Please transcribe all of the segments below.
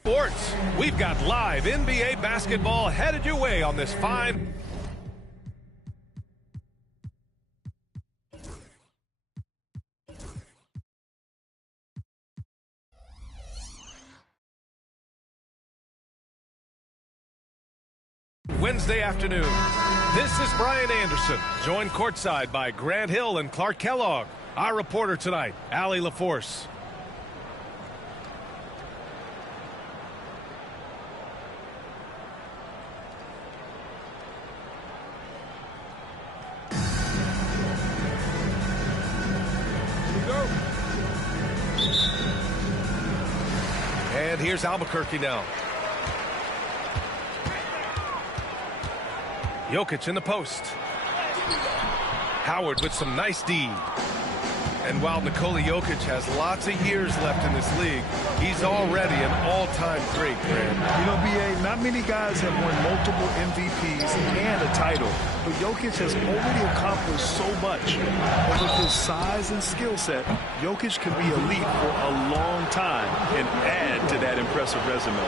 Sports, we've got live NBA basketball headed your way on this fine Wednesday afternoon. This is Brian Anderson, joined courtside by Grant Hill and Clark Kellogg. Our reporter tonight, Allie LaForce. And here's Albuquerque now. Jokic in the post. Howard with some nice D. And while Nikola Jokic has lots of years left in this league, he's already an all-time great, Grant. You know, B.A., not many guys have won multiple MVPs and a title, but Jokic has already accomplished so much. And with his size and skill set, Jokic can be elite for a long time and add to that impressive resume.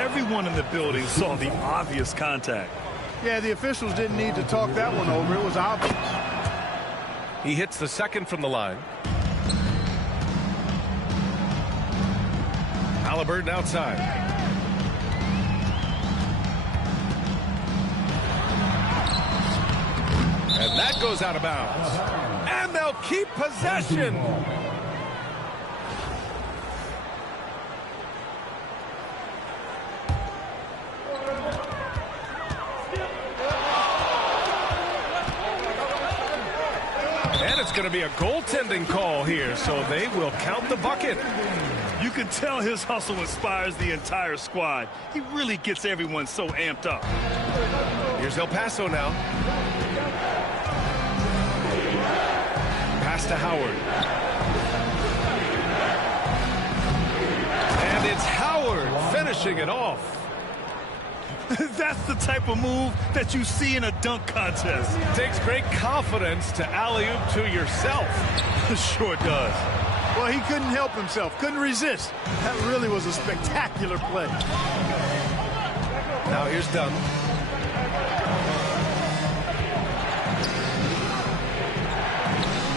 Everyone in the building saw the obvious contact. Yeah, the officials didn't need to talk that one over. It was obvious. He hits the second from the line. Halliburton outside. And that goes out of bounds. And they'll keep possession. Going to be a goaltending call here, so they will count the bucket. You can tell his hustle inspires the entire squad. He really gets everyone so amped up. Here's El Paso now. Pass to Howard. And it's Howard finishing it off. That's the type of move that you see in a dunk contest. Takes great confidence to alley-oop to yourself. Sure does. Well, he couldn't help himself, couldn't resist. That really was a spectacular play. Now here's Dunn.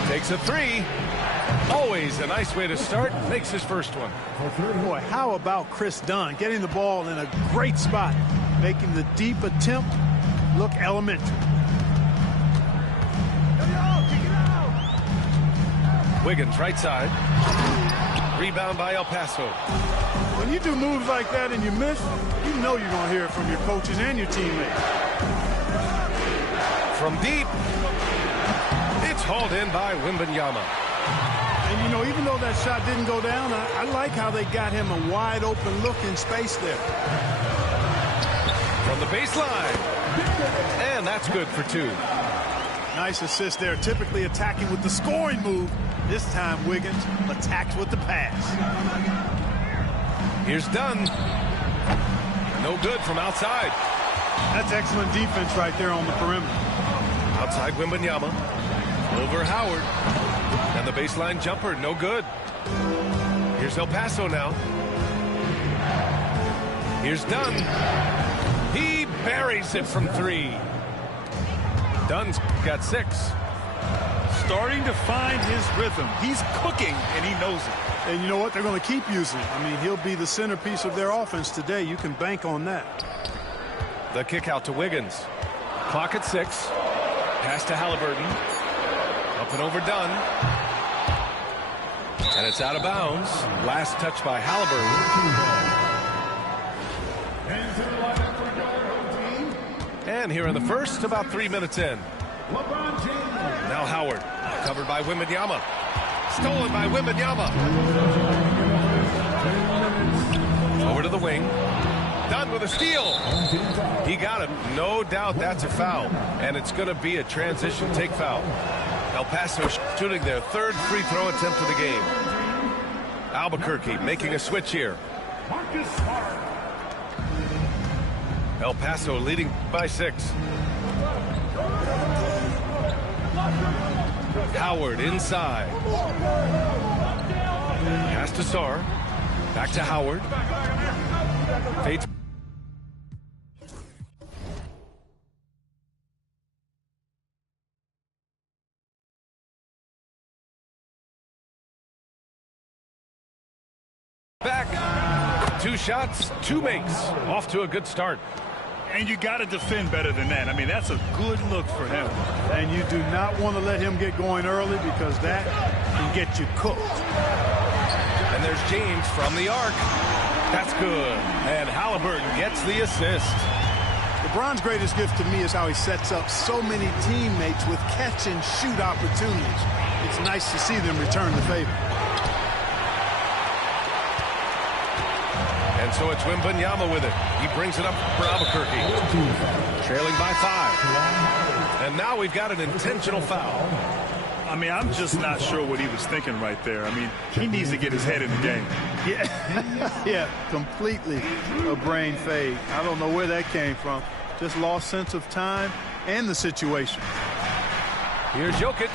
Takes a three. Always a nice way to start. Makes his first one. Boy, how about Chris Dunn getting the ball in a great spot, making the deep attempt look elementary. Wiggins right side. Rebound by El Paso. When you do moves like that and you miss, you know you're going to hear it from your coaches and your teammates. From deep, it's hauled in by Wembanyama. And, you know, even though that shot didn't go down, I like how they got him a wide-open look in space there. From the baseline. And that's good for two. Nice assist there. Typically attacking with the scoring move. This time, Wiggins attacks with the pass. Here's Dunn. No good from outside. That's excellent defense right there on the perimeter. Outside Wembanyama. Over Howard. And the baseline jumper, no good. Here's El Paso now. Here's Dunn. He buries it from three. Dunn's got 6. Starting to find his rhythm. He's cooking, and he knows it. And you know what? They're going to keep using him. I mean, he'll be the centerpiece of their offense today. You can bank on that. The kick out to Wiggins. Clock at 6. Pass to Halliburton. Up and over Dunn. And it's out of bounds. Last touch by Halliburton. And here in the first, about 3 minutes in. Now Howard, covered by Wembanyama. stolen by Wembanyama. Over to the wing. Dunn with a steal. He got it. No doubt that's a foul. And it's going to be a transition take foul. El Paso shooting their third free throw attempt of the game. Albuquerque making a switch here. El Paso leading by 6. Howard inside. Pass to Sarr. Back to Howard. Fades. Back. 2 shots, 2 makes. Off to a good start. And you got to defend better than that. I mean, that's a good look for him. And you do not want to let him get going early because that can get you cooked. And there's James from the arc. That's good. And Halliburton gets the assist. LeBron's greatest gift to me is how he sets up so many teammates with catch-and-shoot opportunities. It's nice to see them return the favor. And so it's Wembanyama with it. He brings it up for Albuquerque. Trailing by 5. And now we've got an intentional foul. I mean, I'm just not sure what he was thinking right there. I mean, he needs to get his head in the game. Yeah, yeah, completely a brain fade. I don't know where that came from. Just lost sense of time and the situation. Here's Jokic.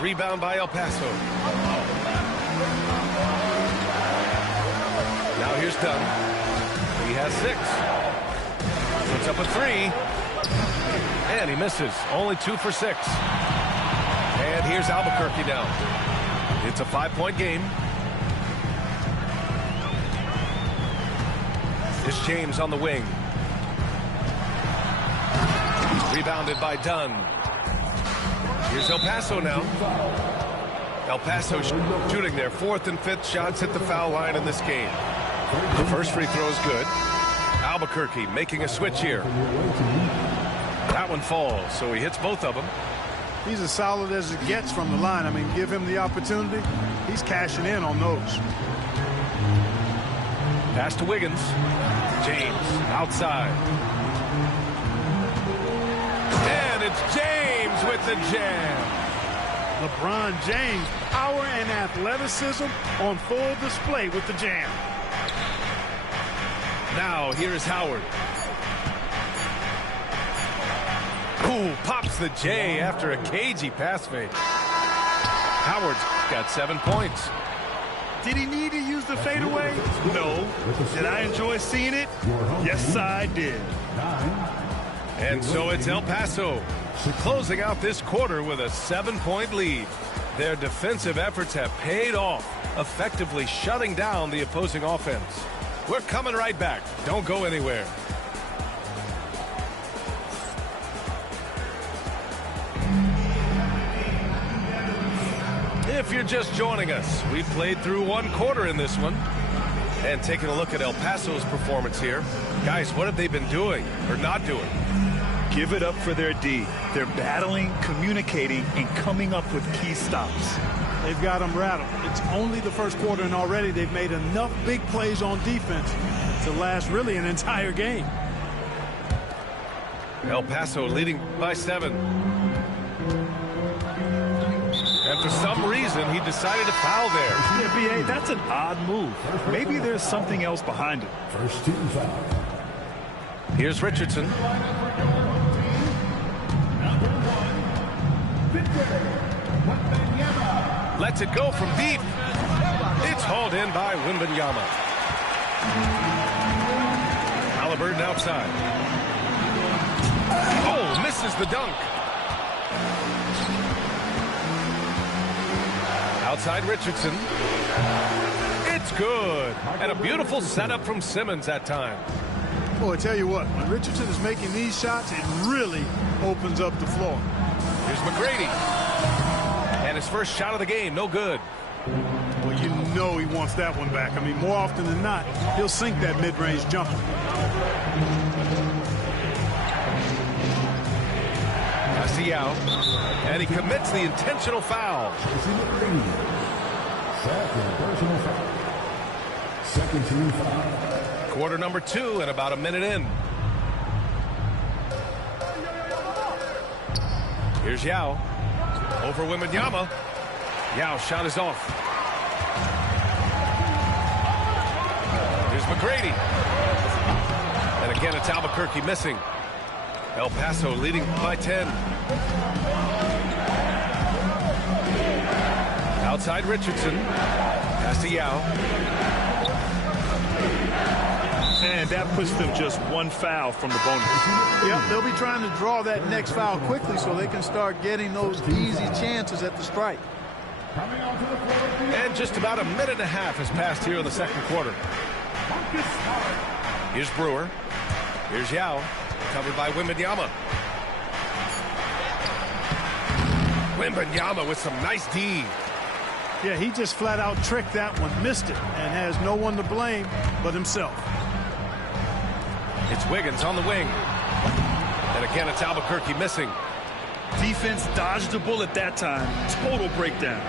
Rebound by El Paso. Now here's Dunn. He has 6. Puts up a 3. And he misses. Only 2 for 6. And here's Albuquerque now. It's a 5-point game. It's James on the wing. Rebounded by Dunn. Here's El Paso now. El Paso shooting their 4th and 5th shots at the foul line in this game. The first free throw is good. Albuquerque making a switch here. That one falls, so he hits both of them. He's as solid as it gets from the line. I mean, give him the opportunity. He's cashing in on those. Pass to Wiggins. James outside. And it's James with the jam. LeBron James, power and athleticism on full display with the jam. Now here's Howard. Ooh, pops the J after a cagey pass fake. Howard's got 7 points. Did he need to use the fadeaway? No. Did I enjoy seeing it? Yes, I did. And so it's El Paso closing out this quarter with a 7-point lead. Their defensive efforts have paid off, effectively shutting down the opposing offense. We're coming right back. Don't go anywhere. If you're just joining us, we've played through 1 quarter in this one. And taking a look at El Paso's performance here. Guys, what have they been doing or not doing? Give it up for their D. They're battling, communicating, and coming up with key stops. They've got them rattled. It's only the first quarter, and already they've made enough big plays on defense to last really an entire game. El Paso leading by 7. And for some reason, he decided to foul there. Yeah, B.A., that's an odd move. Maybe there's something else behind it. First team foul. Here's Richardson. Lets it go from deep. It's hauled in by Wembanyama. Halliburton outside. Oh, misses the dunk. Outside Richardson. It's good. And a beautiful setup from Simmons that time. Boy, I tell you what, when Richardson is making these shots, it really opens up the floor. Here's McGrady. And his first shot of the game, no good. Well, you know he wants that one back. I mean, more often than not, he'll sink that mid-range jumper. That's the out. And he commits the intentional foul. Second team foul. Quarter number 2 and about a minute in. Here's Yao. Over Wembanyama. Yao shot is off. Here's McGrady. And again, it's Albuquerque missing. El Paso leading by 10. Outside Richardson. Pass to Yao. And that puts them just one foul from the bonus. Yep, they'll be trying to draw that next foul quickly so they can start getting those easy chances at the strike. And just about a minute and a half has passed here in the second quarter. Here's Brewer. Here's Yao. Covered by Wembanyama. Wembanyama with some nice D. Yeah, he just flat out tricked that one, missed it, and has no one to blame but himself. It's Wiggins on the wing. And again, it's Albuquerque missing. Defense dodged the bullet that time. Total breakdown.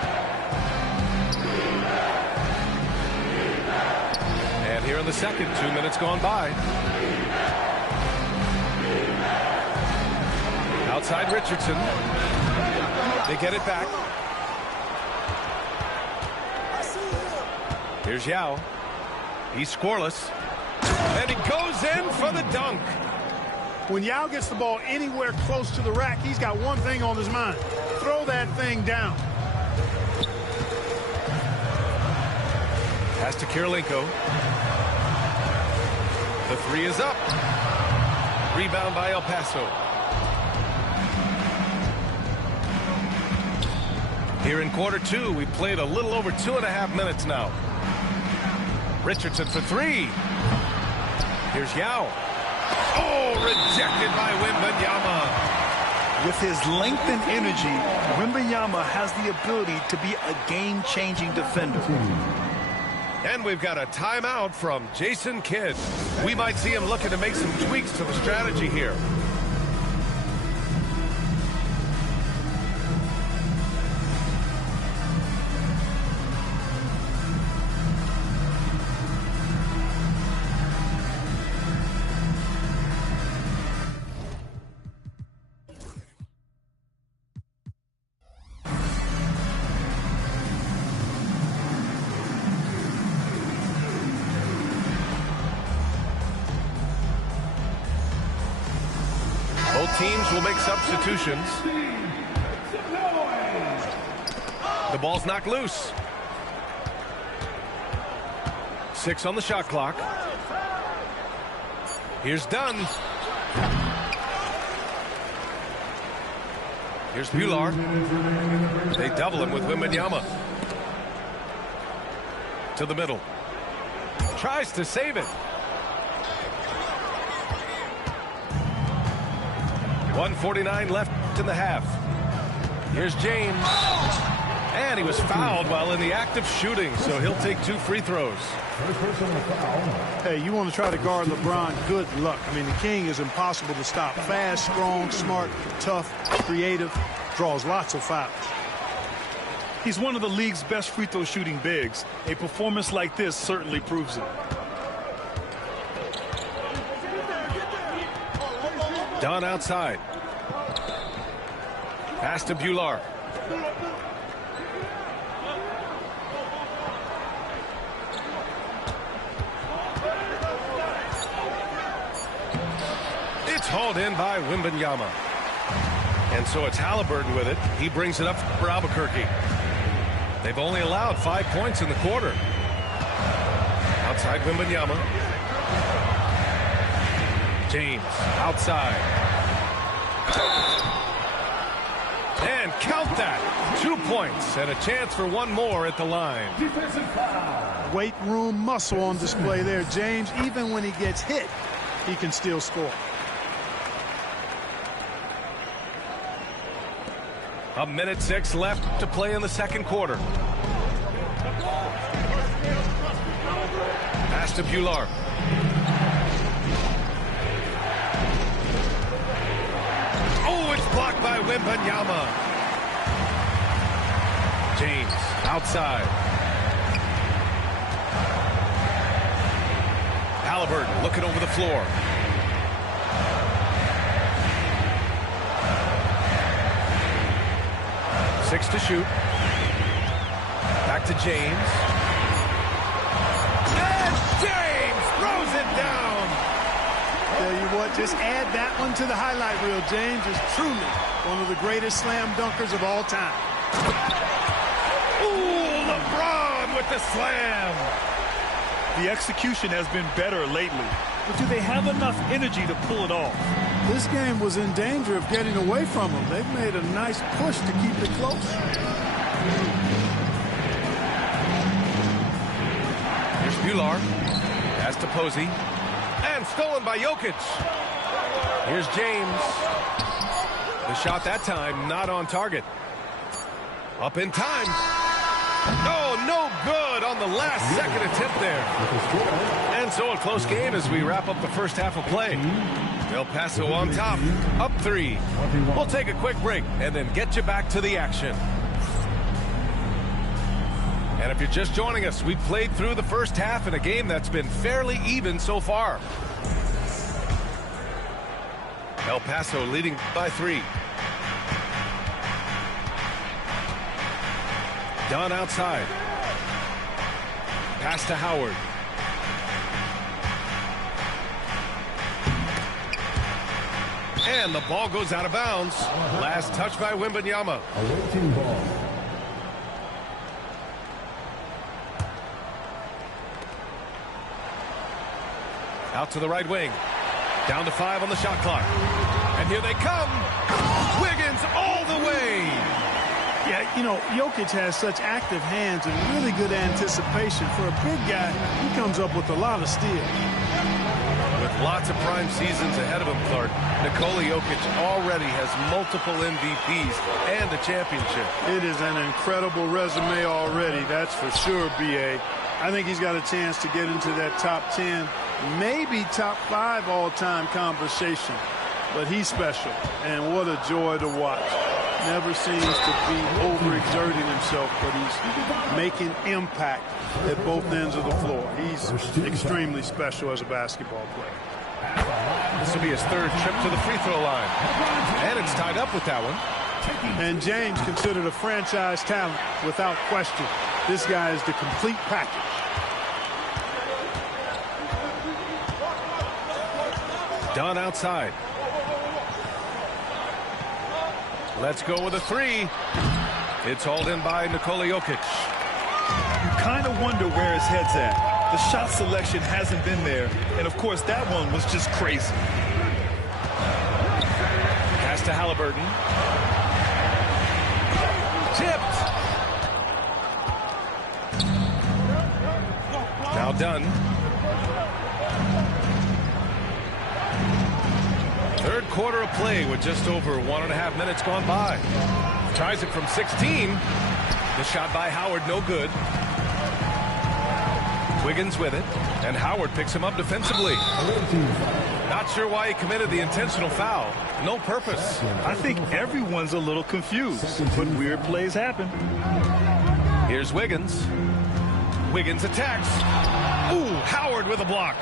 And here in the second, 2 minutes gone by. Outside Richardson. They get it back. Here's Yao. He's scoreless. And he goes in for the dunk. When Yao gets the ball anywhere close to the rack, he's got one thing on his mind. Throw that thing down. Pass to Kirilenko. The three is up. Rebound by El Paso. Here in quarter 2, we played a little over 2.5 minutes now. Richardson for three. Here's Yao. Oh, rejected by Wembanyama. With his length and energy, Wembanyama has the ability to be a game-changing defender. And we've got a timeout from Jason Kidd. We might see him looking to make some tweaks to the strategy here. Both teams will make substitutions. The ball's knocked loose. 6 on the shot clock. Here's Dunn. Here's Bular. They double him with Wembanyama. To the middle. Tries to save it. 1:49 left in the half. Here's James. And he was fouled while in the act of shooting, so he'll take 2 free throws. Hey, you want to try to guard LeBron, good luck. I mean, the king is impossible to stop. Fast, strong, smart, tough, creative, draws lots of fouls. He's one of the league's best free throw shooting bigs. A performance like this certainly proves it. Dunn outside. Pass to Bular. It's hauled in by Wembanyama. And so it's Halliburton with it. He brings it up for Albuquerque. They've only allowed 5 points in the quarter. Outside Wembanyama. James outside. And count that. 2 points and a chance for one more at the line. Weight room muscle on display there, James. Even when he gets hit, he can still score. A minute 6 left to play in the second quarter. Pass to Bular. Oh, it's blocked by Wembanyama. James outside. Halliburton looking over the floor. Six to shoot. Back to James. And James throws it down. Tell you what, just add that one to the highlight reel. James is truly one of the greatest slam dunkers of all time. Ooh, LeBron with the slam. The execution has been better lately, but do they have enough energy to pull it off? This game was in danger of getting away from them. They've made a nice push to keep it close. Here's Bular. Pass to Posey. And stolen by Jokic. Here's James. The shot that time not on target. Up in time. Oh, no good on the last second attempt there. And so a close game as we wrap up the first half of play. El Paso on top, up 3. We'll take a quick break and then get you back to the action. And if you're just joining us, we've played through the first half in a game that's been fairly even so far. El Paso leading by 3. Dunn outside. Pass to Howard. And the ball goes out of bounds. Last touch by Wembanyama. Away team ball. Out to the right wing. Down to 5 on the shot clock. And here they come. Wiggins all the way. Yeah, you know, Jokic has such active hands and really good anticipation. For a big guy, he comes up with a lot of steals. With lots of prime seasons ahead of him, Clark, Nikola Jokic already has multiple MVPs and a championship. It is an incredible resume already, that's for sure, B.A. I think he's got a chance to get into that top 10, maybe top 5 all-time conversation. But he's special, and what a joy to watch. Never seems to be overexerting himself, but he's making impact at both ends of the floor. He's extremely special as a basketball player. This will be his 3rd trip to the free throw line. And it's tied up with that one. And James considered a franchise talent without question. This guy is the complete package. Dunn outside. Let's go with a 3. It's hauled in by Nikola Jokic. You kind of wonder where his head's at. The shot selection hasn't been there, and of course that one was just crazy. Pass to Halliburton. Tipped. Now Dunn. 3rd quarter of play with just over 1.5 minutes gone by. Tries it from 16. The shot by Howard, no good. Wiggins with it, and Howard picks him up defensively. Not sure why he committed the intentional foul. No purpose. I think everyone's a little confused, but weird plays happen. Here's Wiggins. Wiggins attacks. Ooh, Howard with a block.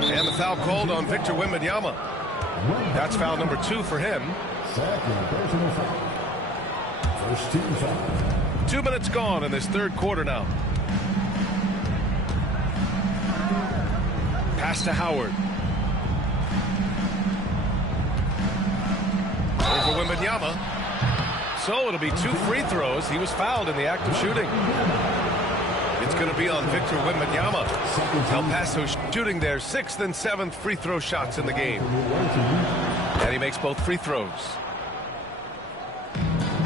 And the foul called on Victor Wembanyama. That's foul number 2 for him. Second personal foul. First team foul. 2 minutes gone in this 3rd quarter now. Pass to Howard. Over Wembanyama. So it'll be 2 free throws. He was fouled in the act of shooting. It's going to be on Victor Wembanyama. El Paso shooting their 6th and 7th free throw shots in the game. And he makes both free throws.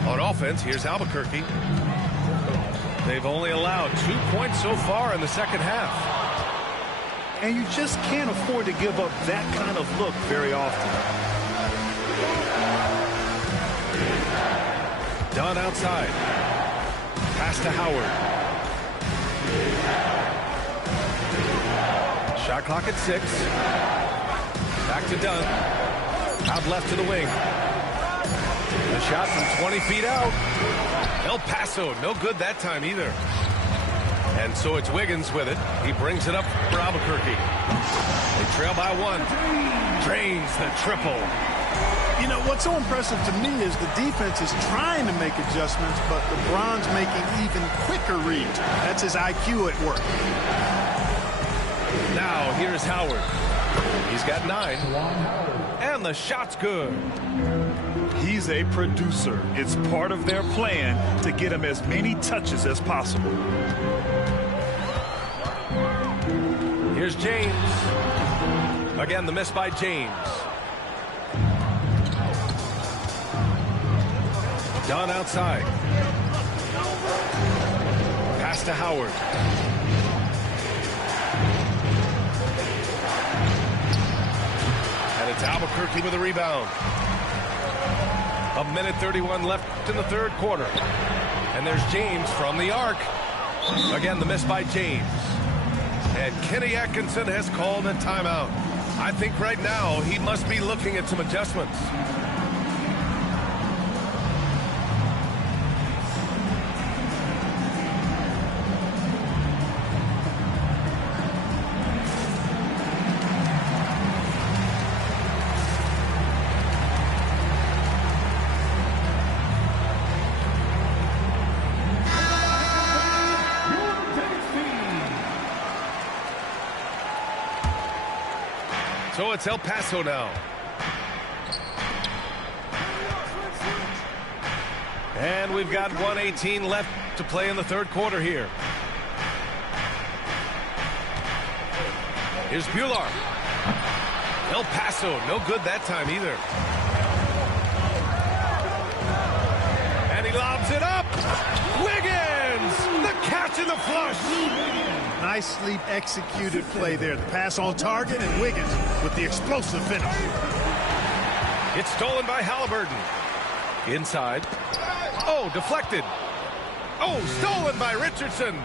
On offense, here's Albuquerque. They've only allowed 2 points so far in the second half. And you just can't afford to give up that kind of look very often. Dunn outside. Pass to Howard. Shot clock at 6. Back to Dunn. Out left to the wing. The shot from 20 feet out. El Paso, no good that time either. And so it's Wiggins with it. He brings it up for Albuquerque. They trail by 1. Drains the triple. You know, what's so impressive to me is the defense is trying to make adjustments, but LeBron's making even quicker reads. That's his IQ at work. Now here's Howard. He's got 9. And the shot's good. He's a producer. It's part of their plan to get him as many touches as possible. Here's James. Again, the miss by James. Dunn outside. Pass to Howard. And it's Albuquerque with a rebound. 1:31 left in the third quarter. And there's James from the arc. Again, the miss by James. And Kenny Atkinson has called a timeout. I think right now he must be looking at some adjustments. So it's El Paso now. And we've got 1:18 left to play in the third quarter here. Here's Bular. El Paso, no good that time either. And he lobs it up. Wiggins, the catch and the flush. Nicely executed play there. The pass on target, and Wiggins with the explosive finish. It's stolen by Halliburton. Inside. Oh, deflected. Oh, stolen by Richardson.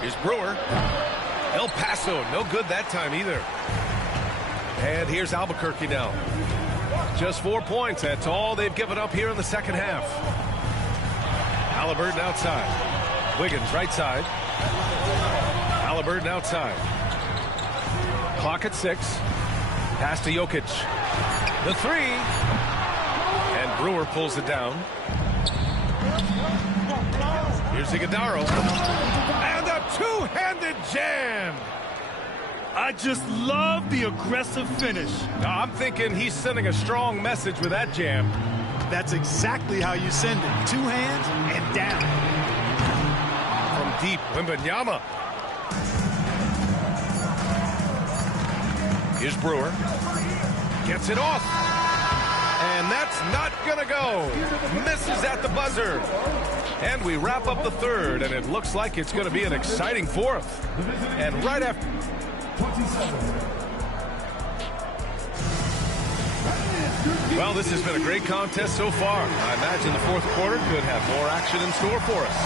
Here's Brewer. El Paso, no good that time either. And here's Albuquerque now. Just 4 points. That's all they've given up here in the second half. Halliburton outside. Wiggins right side. Halliburton outside. Clock at 6. Pass to Jokic. The 3. And Brewer pulls it down. Here's Iguodala. And a two-handed jam. I just love the aggressive finish. Now, I'm thinking he's sending a strong message with that jam. That's exactly how you send it. 2 hands and down. From deep, Wembanyama. Here's Brewer. Gets it off. And that's not going to go. Misses at the buzzer. And we wrap up the third, and it looks like it's going to be an exciting fourth. And right after... Well, this has been a great contest so far. I imagine the fourth quarter could have more action in store for us.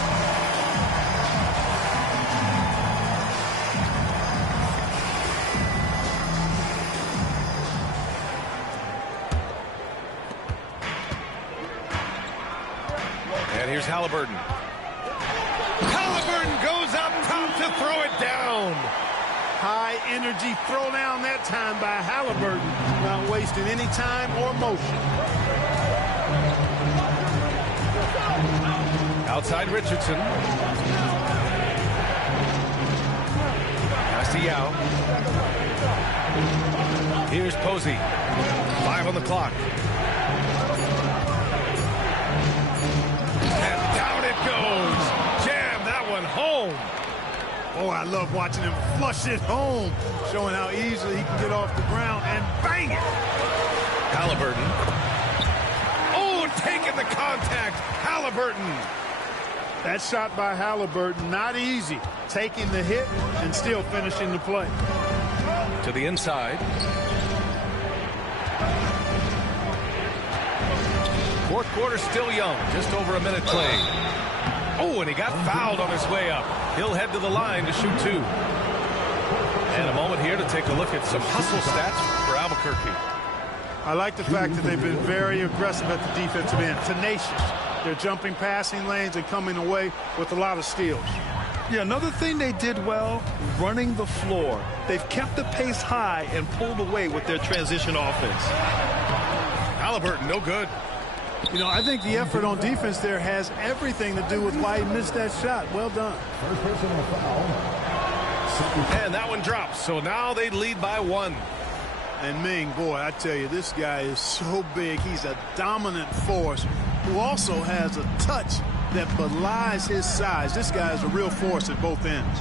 And here's Halliburton. Halliburton goes up top to throw it down. High energy throw down that time by Halliburton. Not wasting any time or motion. Outside Richardson. Pass to Yao. Here's Posey. 5 on the clock. And down it goes. Jam that one home. Oh, I love watching him flush it home, showing how easily he can get off the ground and bang it. Halliburton. Oh, taking the contact. Halliburton. That shot by Halliburton, not easy. Taking the hit and still finishing the play. To the inside. Fourth quarter still young. Just over a minute played. Oh, and he got fouled on his way up. He'll head to the line to shoot 2. And a moment here to take a look at some hustle stats for Albuquerque. I like the fact that they've been very aggressive at the defensive end. Tenacious. They're jumping passing lanes and coming away with a lot of steals. Yeah, another thing they did well, running the floor. They've kept the pace high and pulled away with their transition offense. Halliburton, no good. You know, I think the effort on defense there has everything to do with why he missed that shot. Well done. First personal foul. And that one drops, so now they lead by 1. And Ming, boy, I tell you, this guy is so big. He's a dominant force who also has a touch that belies his size. This guy is a real force at both ends.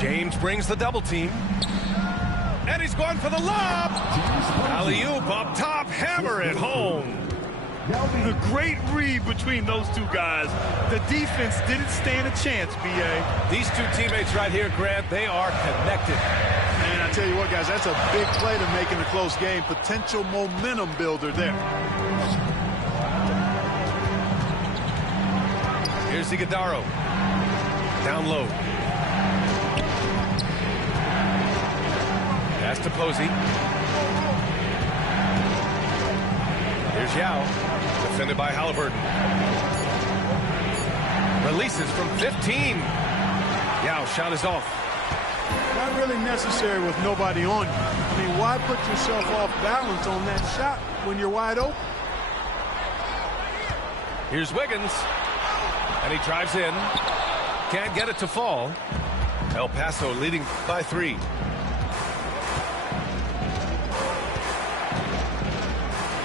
James brings the double team. And he's going for the lob. Alley-oop up top, hammer it home. The great read between those two guys. The defense didn't stand a chance, B.A. These two teammates right here, Grant, they are connected. And I tell you what, guys, that's a big play to make in a close game. Potential momentum builder there. Here's Iguodala. Down low. Pass to Posey. Here's Yao. Defended by Halliburton. Releases from 15. Yao, shot is off. Not really necessary with nobody on you. I mean, why put yourself off balance on that shot when you're wide open? Here's Wiggins. And he drives in. Can't get it to fall. El Paso leading by 3.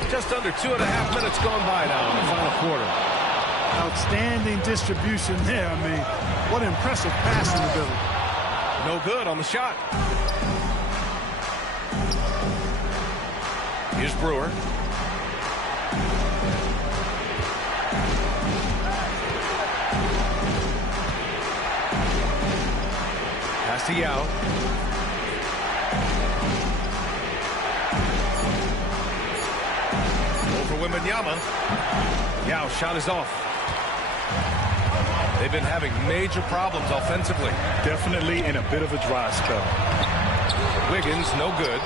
Just under 2.5 minutes gone by now in the final quarter. Outstanding distribution there. I mean, what impressive passing ability. No good on the shot. Here's Brewer. Pass to Yao. Over Wembanyama. Yao, shot is off. They've been having major problems offensively. Definitely in a bit of a dry spell. Wiggins, no good.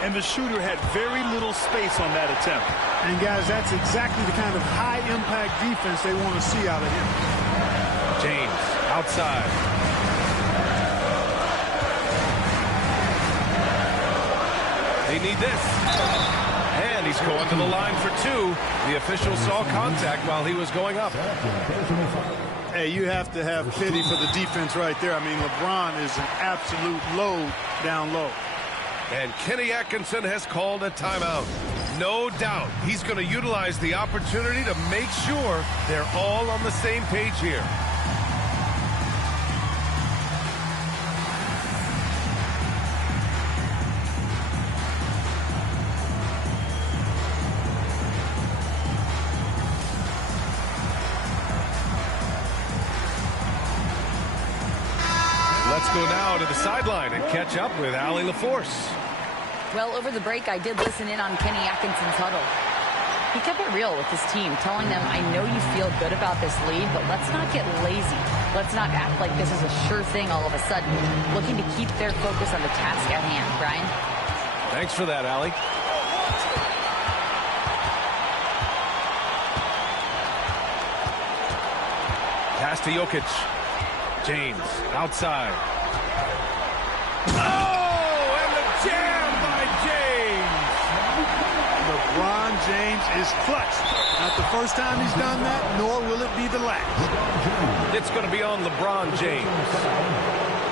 And the shooter had very little space on that attempt. And, guys, that's exactly the kind of high-impact defense they want to see out of him. James, outside. They need this. And he's going to the line for 2. The official saw contact while he was going up. Hey, you have to have pity for the defense right there. I mean, LeBron is an absolute load down low. And Kenny Atkinson has called a timeout. No doubt he's going to utilize the opportunity to make sure they're all on the same page here. Let's go now to the sideline and catch up with Allie LaForce. Well, over the break, I did listen in on Kenny Atkinson's huddle. He kept it real with his team, telling them, I know you feel good about this lead, but let's not get lazy. Let's not act like this is a sure thing all of a sudden. Looking to keep their focus on the task at hand. Brian? Thanks for that, Allie. Pass to Jokic. James, outside. Oh, and the jam by James. LeBron James is clutch. Not the first time he's done that, nor will it be the last. It's going to be on LeBron James.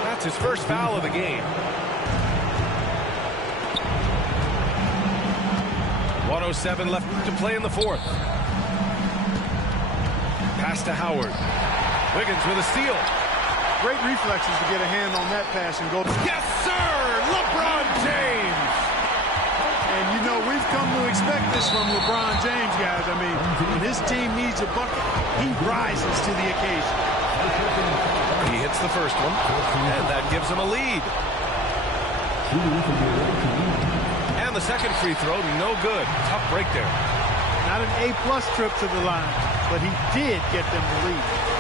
That's his first foul of the game. 1:07 left to play in the 4th. Pass to Howard. Wiggins with a steal. Great reflexes to get a hand on that pass and go. Yes, sir! LeBron James! And, you know, we've come to expect this from LeBron James, guys. I mean, when his team needs a bucket, he rises to the occasion. He hits the first one, and that gives him a lead. And the second free throw, no good. Tough break there. Not an A-plus trip to the line, but he did get them the lead.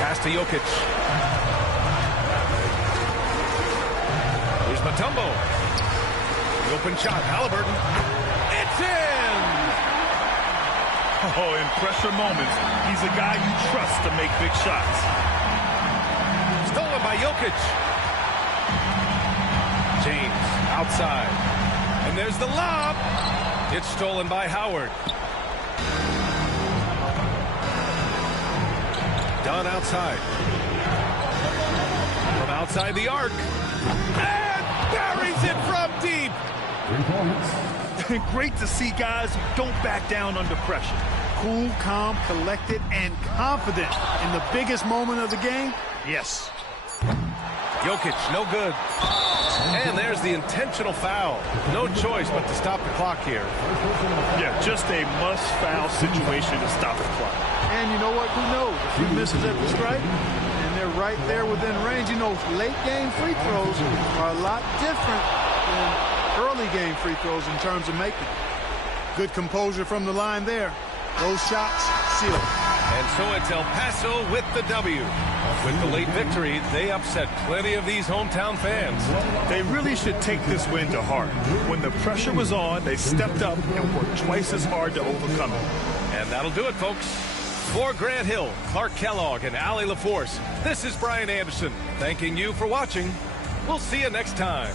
Pass to Jokic. Here's Mutombo. The open shot. Halliburton. It's in! Oh, in pressure moments, he's a guy you trust to make big shots. Stolen by Jokic. James outside. And there's the lob. It's stolen by Howard. Dunn outside. From outside the arc. And buries it from deep. 3 points. Great to see guys who don't back down under pressure. Cool, calm, collected, and confident in the biggest moment of the game. Yes. Jokic, no good. And there's the intentional foul. No choice but to stop the clock here. Yeah, just a must-foul situation to stop the clock. And you know what? Who knows? A few misses at the stripe, and they're right there within range. You know, late game free throws are a lot different than early game free throws in terms of making. Good composure from the line there. Those shots sealed. And so it's El Paso with the W. With the late victory, they upset plenty of these hometown fans. They really should take this win to heart. When the pressure was on, they stepped up and worked twice as hard to overcome it. And that'll do it, folks. For Grant Hill, Clark Kellogg, and Allie LaForce, this is Brian Anderson, thanking you for watching. We'll see you next time.